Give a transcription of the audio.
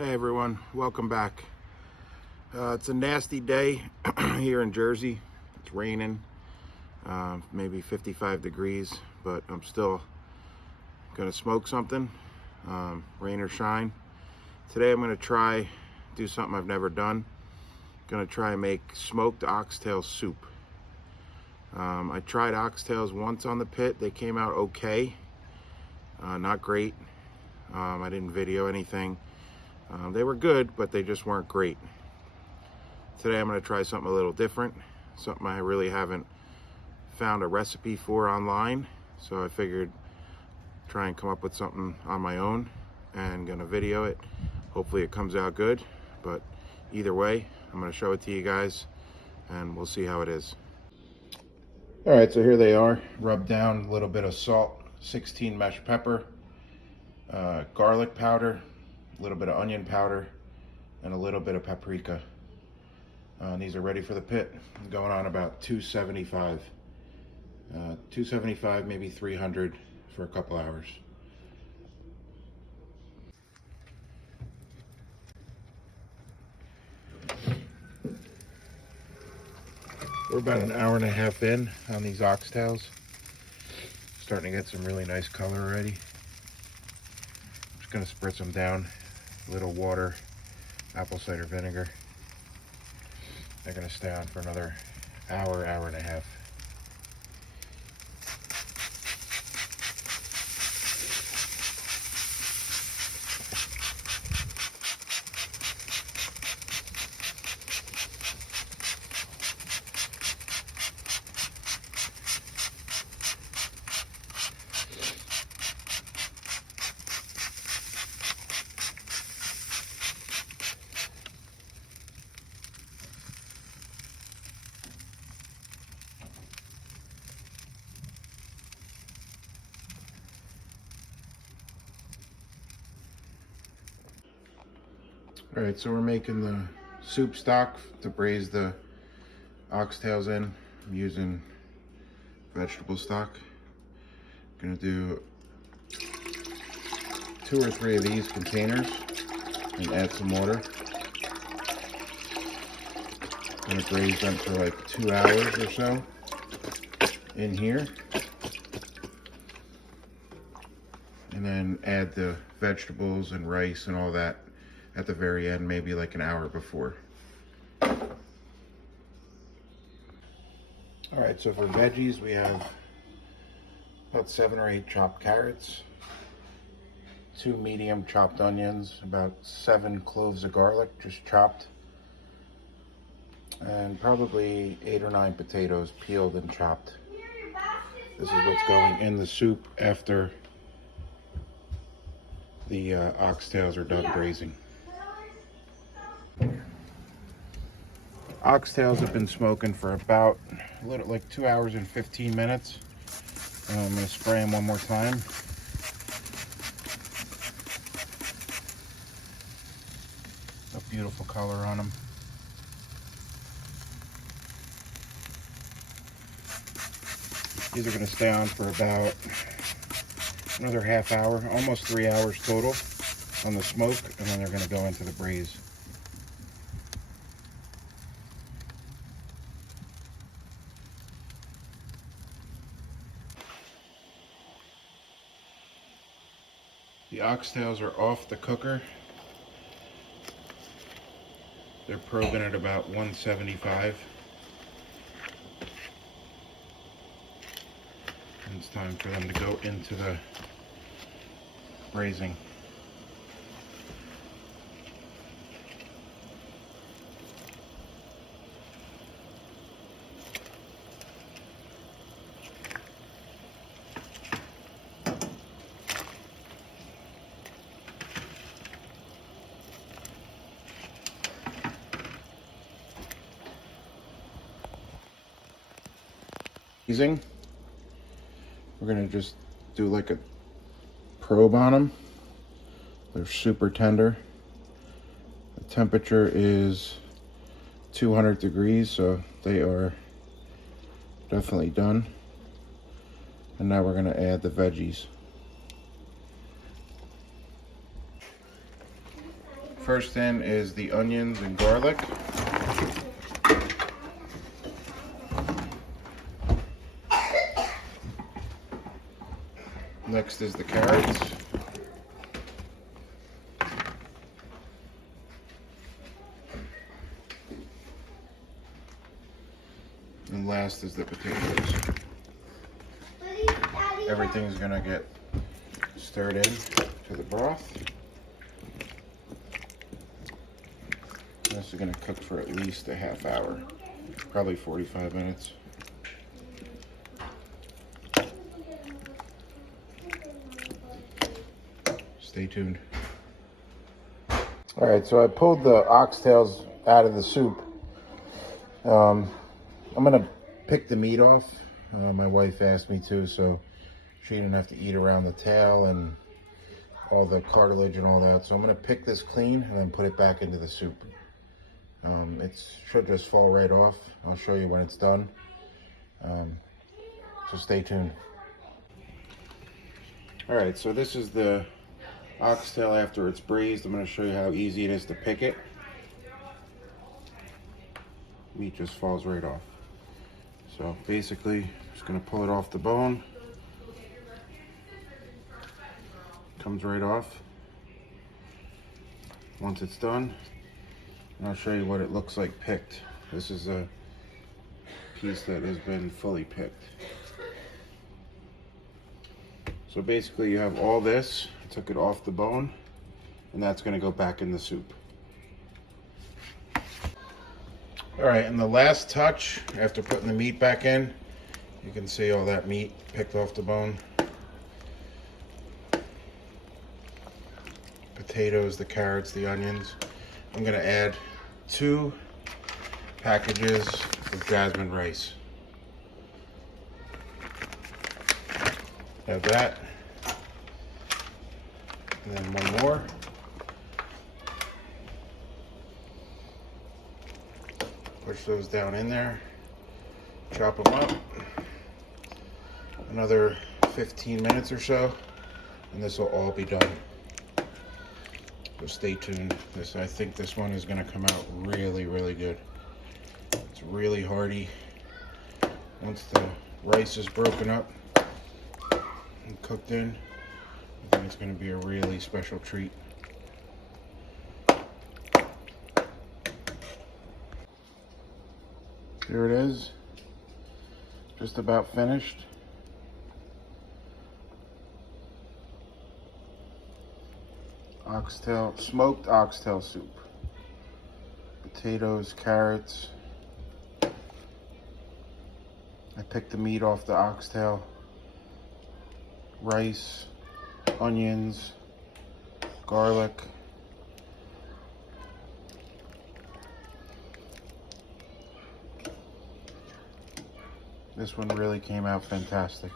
Hey everyone, welcome back. It's a nasty day here in Jersey. It's raining, maybe 55 degrees, but I'm still gonna smoke something, rain or shine. Today I'm gonna do something I've never done. Gonna try and make smoked oxtail soup. I tried oxtails once on the pit. They came out okay, not great. I didn't video anything. They were good, but they just weren't great. Today I'm going to try something a little different, something I really haven't found a recipe for online, so I figured try and come up with something on my own and gonna video it. Hopefully it comes out good, but either way, I'm going to show it to you guys and we'll see how it is. Alright, so here they are, rubbed down, a little bit of salt, 16 mesh pepper, garlic powder, a little bit of onion powder, and a little bit of paprika. These are ready for the pit. Going on about 275. 275, maybe 300 for a couple hours. We're about an hour and a half in on these oxtails. Starting to get some really nice color already. Just gonna spritz them down. A little water, apple cider vinegar. They're gonna stay on for another hour, hour and a half. All right, so we're making the soup stock to braise the oxtails in. I'm using vegetable stock. Gonna do 2 or 3 of these containers and add some water. Gonna braise them for like 2 hours or so in here. And then add the vegetables and rice and all that at the very end, maybe like an hour before. All right, so for veggies, we have about 7 or 8 chopped carrots, 2 medium chopped onions, about 7 cloves of garlic, just chopped, and probably 8 or 9 potatoes, peeled and chopped. This is what's going in the soup after the oxtails are done braising. Oxtails have been smoking for about like 2 hours and 15 minutes. I'm going to spray them one more time. A beautiful color on them. These are going to stay on for about another half hour, almost 3 hours total on the smoke, and then they're going to go into the braise. The oxtails are off the cooker. They're probing at about 175. And it's time for them to go into the braising. We're gonna just do like a probe on them. They're super tender. The temperature is 200 degrees, so they are definitely done. And now we're gonna add the veggies. first in is the onions and garlic. Next is the carrots. And last is the potatoes. Everything's gonna get stirred in to the broth. This is gonna cook for at least a half hour, probably 45 minutes. Stay tuned. All right, so I pulled the oxtails out of the soup. I'm gonna pick the meat off. My wife asked me to, so she didn't have to eat around the tail and all the cartilage and all that. So I'm gonna pick this clean and then put it back into the soup. It should just fall right off. I'll show you when it's done. So stay tuned. All right, so this is the oxtail after it's braised. I'm going to show you how easy it is to pick it. Meat just falls right off. So basically, just going to pull it off the bone. Comes right off. Once it's done, and I'll show you what it looks like picked. This is a piece that has been fully picked. So basically you have all this, I took it off the bone, and that's gonna go back in the soup. All right, and the last touch, after putting the meat back in, you can see all that meat picked off the bone. Potatoes, the carrots, the onions. I'm gonna add 2 packages of jasmine rice. Have that, and then one more. Push those down in there, chop them up. Another 15 minutes or so, and this will all be done. So stay tuned. I think this one is going to come out really, really good. It's really hearty. Once the rice is broken up and cooked in, I think it's going to be a really special treat. Here it is, just about finished. Oxtail, smoked oxtail soup. Potatoes, carrots. I picked the meat off the oxtail. Rice, onions, garlic. This one really came out fantastic.